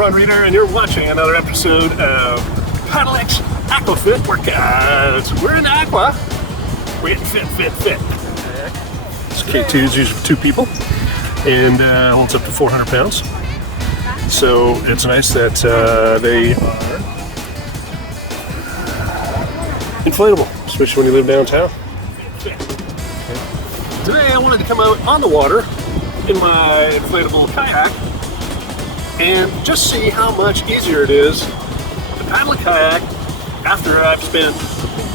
Ron Reeder, and you're watching another episode of EX AquaFit WorkOuts. We're in Aqua. We're getting fit. This K2 is used for 2 people and holds up to 400 pounds. So it's nice that they are inflatable, especially when you live downtown. Today I wanted to come out on the water in my inflatable kayak and just see how much easier it is to paddle a kayak after I've spent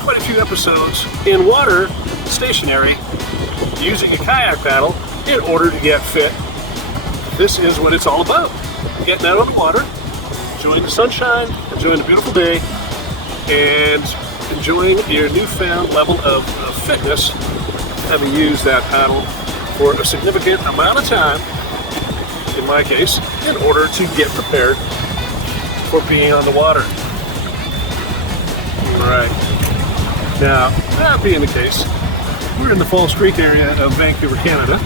quite a few episodes in water, stationary, using a kayak paddle in order to get fit. This is what it's all about. Getting out on the water, enjoying the sunshine, enjoying the beautiful day, and enjoying your newfound level of fitness, having used that paddle for a significant amount of time, in my case, in order to get prepared for being on the water. Alright, now that being the case, we're in the Falls Creek area of Vancouver, Canada,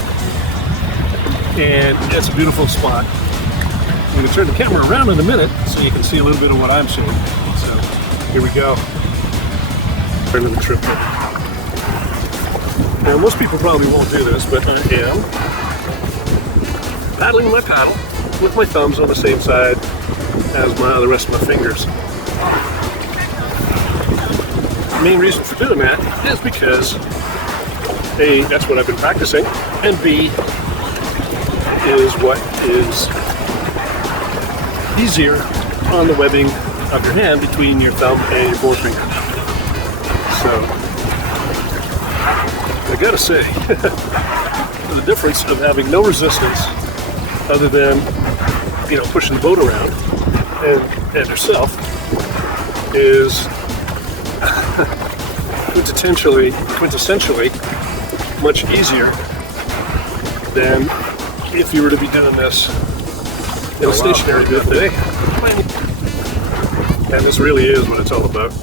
and it's a beautiful spot. I'm going to turn the camera around in a minute so you can see a little bit of what I'm seeing. So here we go. Turn to the trip. Now most people probably won't do this, but I am paddling my paddle with my thumbs on the same side as the rest of my fingers. The main reason for doing that is because A, that's what I've been practicing, and B, is what is easier on the webbing of your hand between your thumb and your forefinger. So, I gotta say, the difference of having no resistance other than, pushing the boat around and yourself is quintessentially much easier than if you were to be doing this in a stationary method. And this really is what it's all about.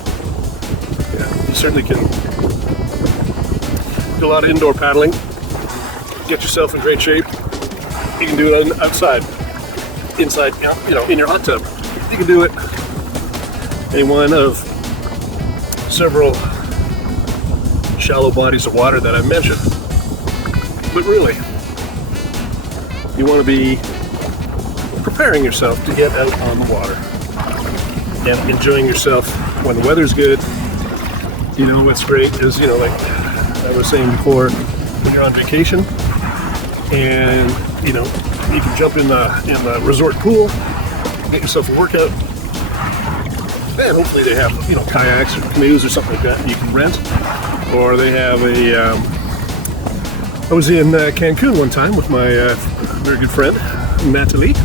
Yeah, you certainly can do a lot of indoor paddling, get yourself in great shape. You can do it outside, inside, in your hot tub. You can do it in one of several shallow bodies of water that I've mentioned. But really, you want to be preparing yourself to get out on the water and enjoying yourself when the weather's good. What's great is, like I was saying before, when you're on vacation and, you can jump in the resort pool, get yourself a workout, and hopefully they have, kayaks or canoes or something like that you can rent. Or they have I was in Cancun one time with my very good friend, Natalie,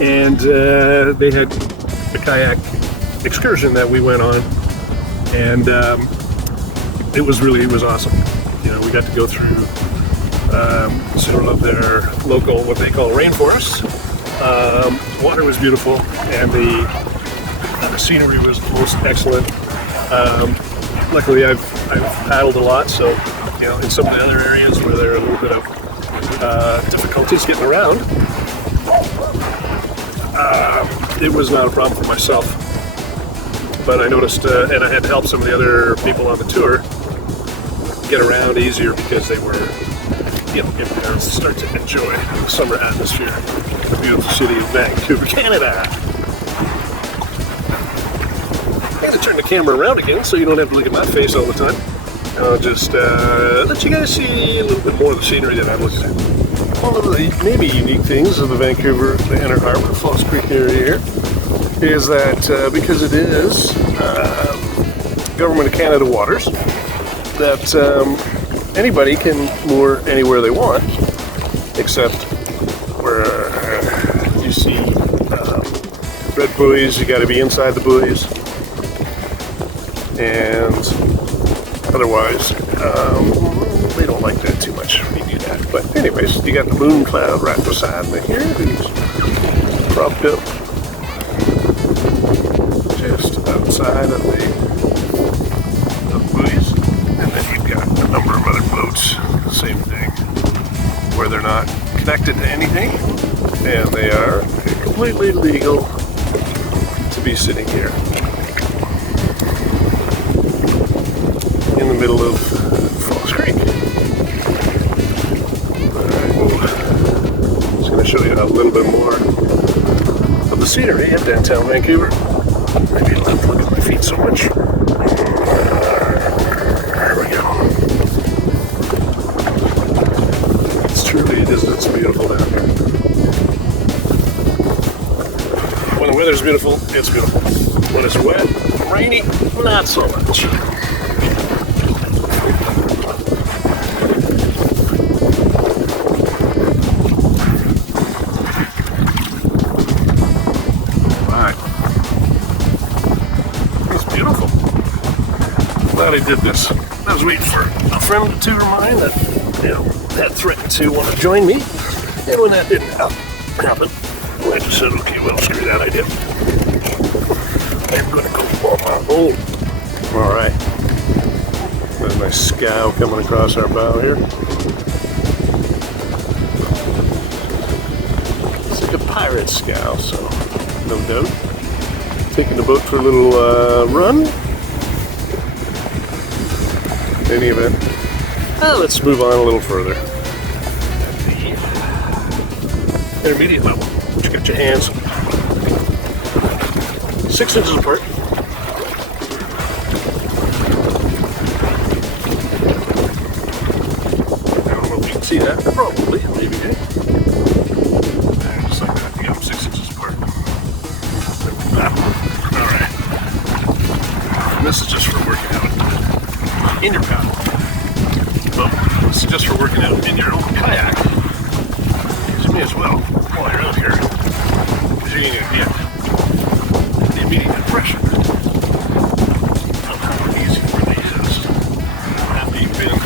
and they had a kayak excursion that we went on, and it was awesome. We got to go through several of their local, what they call rainforests. Water was beautiful, and the scenery was most excellent. Luckily, I've paddled a lot, so in some of the other areas where there are a little bit of difficulties getting around, it was not a problem for myself. But I noticed, and I had to help some of the other people on the tour get around easier because they were, start to enjoy the summer atmosphere of the beautiful city of Vancouver, Canada. I'm going to turn the camera around again so you don't have to look at my face all the time. I'll just let you guys see a little bit more of the scenery that I'm looking at. One of the maybe unique things of the Vancouver, the Inner Harbor, Falls Creek area here, is that because it is Government of Canada waters, that anybody can moor anywhere they want, except where you see red buoys. You got to be inside the buoys, and otherwise they don't like that too much when you do that. But anyways, you got the moon cloud right beside me here. It's propped up just outside of the buoys, and then you've got a number of other boats, same thing, where they're not connected to anything. and they are completely legal to be sitting here in the middle of Falls Creek. Alright, well, just going to show you a little bit more of the scenery of downtown Vancouver. Maybe I'll have to look at my feet so much. There we go. It's beautiful down here. When the weather's beautiful, it's beautiful. When it's wet, rainy, not so much. Alright. It's beautiful. Glad I did this. I was waiting for a friend to remind that, that threatened to want to join me, and when that didn't happen, I just said, okay, well, screw that idea. I'm going to go on my own. Alright. There's a nice scow coming across our bow here. It's like a pirate scow, so no doubt. Taking the boat for a little run. In any event, let's move on a little further. At the intermediate level, you got your hands 6 inches apart. I don't know if you can see that. Probably, maybe. Just like that. Yeah, 6 inches apart. Alright. This is just for working out in your paddle. Well, this is just for working out in your own kayak. Use me as well while you're out here, because you're going to get the immediate impression of how easy it really is after you've been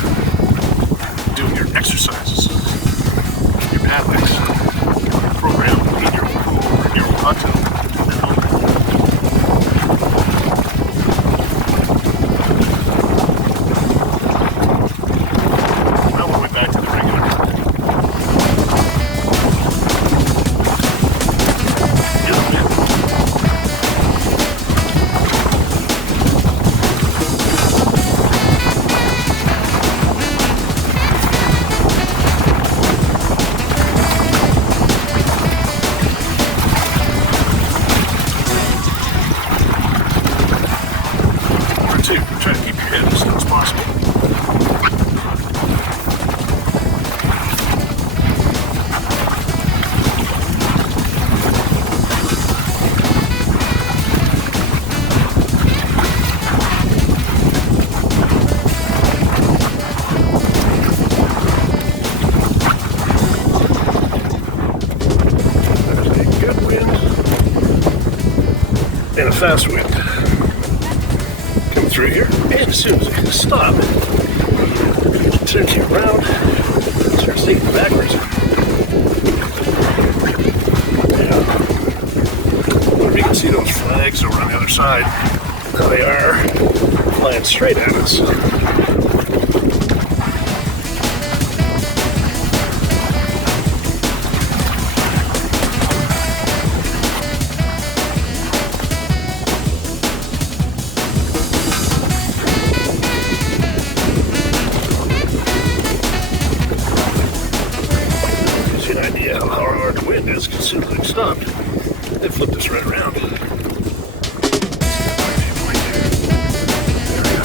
doing your exercises, your paddlings, your program in your own pool, in your own hot tub. Try to keep your head as still as possible. There's a good wind and a fast wind through here, and as soon as I stop, turn you around, start taking backwards. Yeah. You can see those flags over on the other side. Now they are flying straight at us. As soon as it stopped, it flipped us right around. There we go.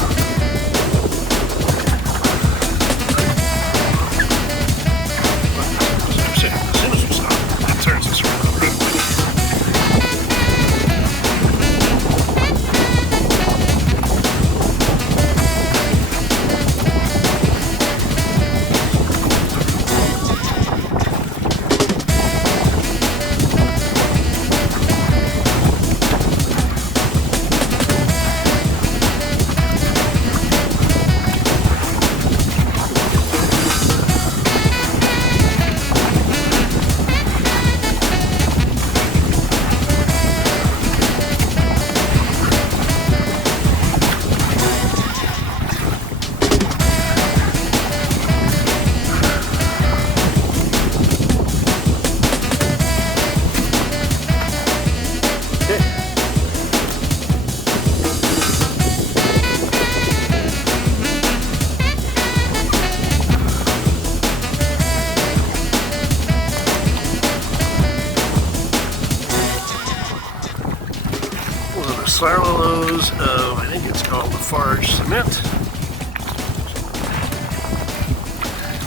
silos of, I think it's called Lafarge cement.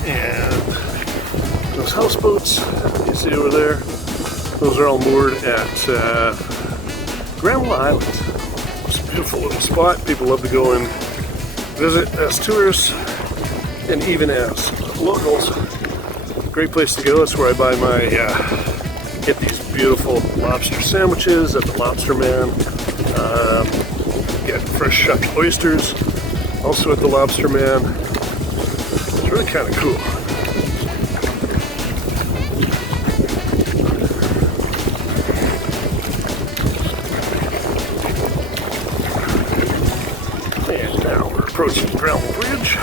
And those houseboats you see over there, those are all moored at Granville Island. It's a beautiful little spot. People love to go and visit as tourists and even as locals. Great place to go. That's where I buy my, get these beautiful lobster sandwiches at the Lobster Man. Get fresh shucked oysters also at the Lobster Man. It's really kind of cool. And now we're approaching Granville Bridge.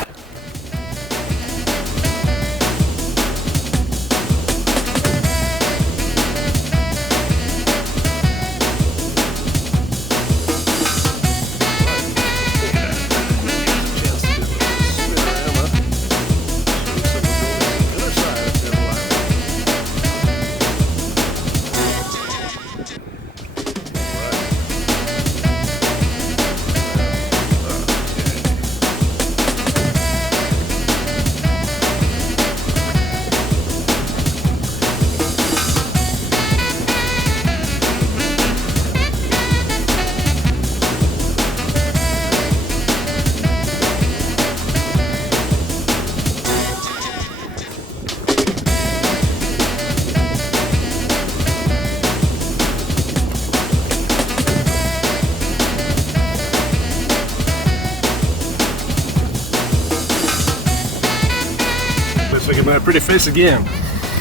Look at my pretty face again.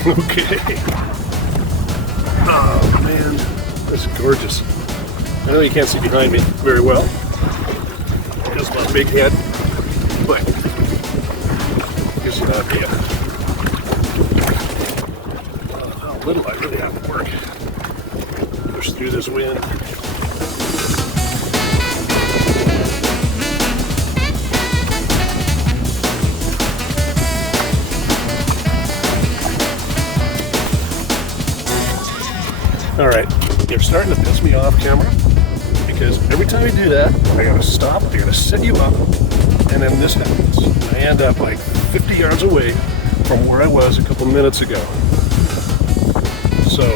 Okay. Oh man, this is gorgeous. I know you can't see behind me very well because of my big head, but gives you an idea of how little I really have to work. Push through this wind. All right, you're starting to piss me off, camera, because every time you do that, I gotta stop, I gotta set you up, and then this happens. I end up like 50 yards away from where I was a couple minutes ago. So,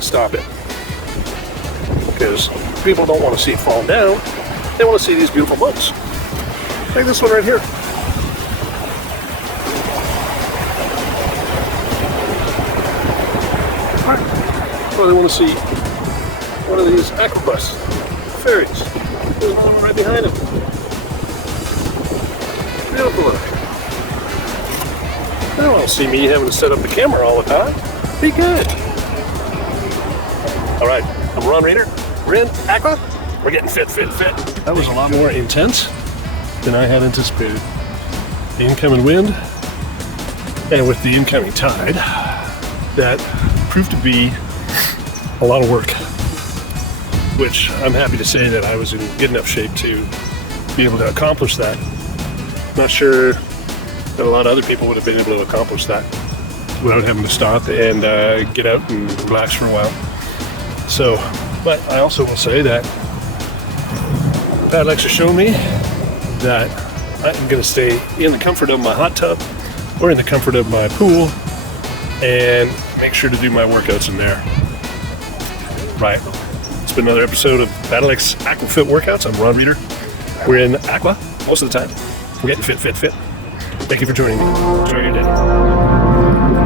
stop it. Because people don't want to see it fall down, they want to see these beautiful boats. Like this one right here. Well, they want to see one of these aquabus ferries. There's one right behind it. Beautiful look. They don't want to see me having to set up the camera all the time. Be good. All right, I'm Ron Rader. We're in Aqua. We're getting fit. That was a lot more intense than I had anticipated. The incoming wind and with the incoming tide, that proved to be a lot of work, which I'm happy to say that I was in good enough shape to be able to accomplish that. Not sure that a lot of other people would have been able to accomplish that without having to stop and get out and relax for a while. So, but I also will say that Pat likes to show me that I'm going to stay in the comfort of my hot tub or in the comfort of my pool and make sure to do my workouts in there. Right. It's been another episode of EX AquaFit WorkOuts. I'm Ron Reeder. We're in Aqua most of the time. We're getting fit. Thank you for joining me. Enjoy your day.